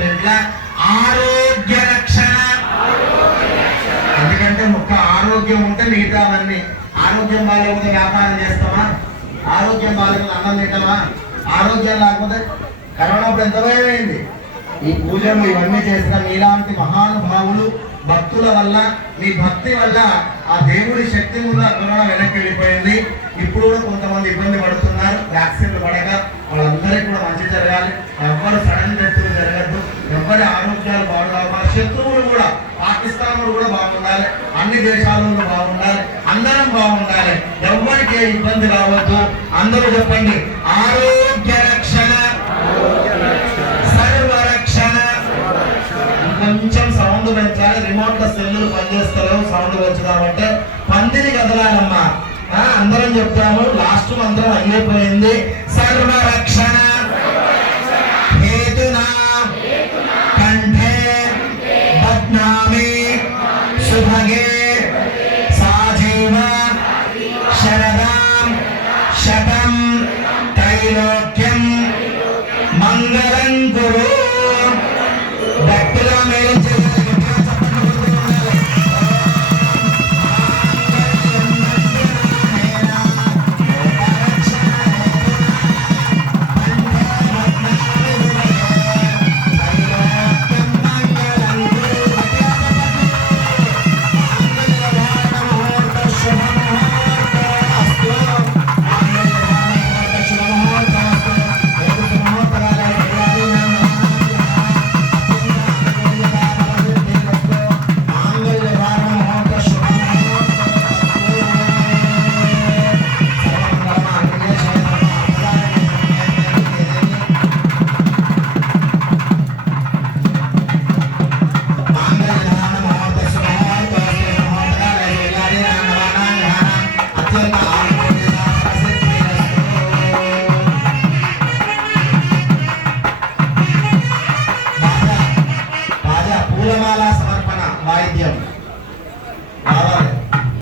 పేర్ల ఆరోగ్య రక్షణ. ఎందుకంటే ముఖ్య ఆరోగ్యం ఉంటే మిగతావన్నీ ఆరోగ్యం బాగాలేకపోతే వ్యాపారం చేస్తామా? ఆరోగ్యం బాగాలేకపోతే అన్నం తింటామా? ఆరోగ్యం లేకపోతే కరోనా ఎంత భయమైంది? ఈ పూజలు ఇవన్నీ చేసిన ఇలాంటి మహానుభావులు భక్తుల వల్ల మీ భక్తి వల్ల ఆ దేవుడి శక్తి ముందు ఆ కరోనా వెనక్కి వెళ్ళిపోయింది. ఇప్పుడు కూడా కొంతమంది ఇబ్బంది పడుతున్నారు. వ్యాక్సిన్లు పడక. వాళ్ళందరికీ కూడా మంచి జరగాలి. ఎవరు ఎవరి ఆరోగ్యాలు బాగుండాలి. మన శత్రువులు కూడా పాకిస్తాన్ కూడా బాగుండాలి. అన్ని దేశాలలో బాగుండాలి. అందరం బాగుండాలి. ఎవరికి ఏ ఇబ్బంది రావద్దు. అందరూ చెప్పండి ఆరోగ్య రక్షణ సర్వరక్షణ కొంచెం సౌండ్ పెంచాలి. రిమోట్ సెల్లు సెల్లులు పనిచేస్తలేవు. సౌండ్ పెంచుదామంటే పందిని కదలాలమ్మా అందరం చెప్తాము. లాస్ట్ మంత్రం అయిపోయింది. సర్వరక్షణ गृह्णामि सुभगे साजीव शरदां शतं त्रैलोक्यं मङ्गलं कुरु పూలమాల సమర్పణ వాయిద్యం.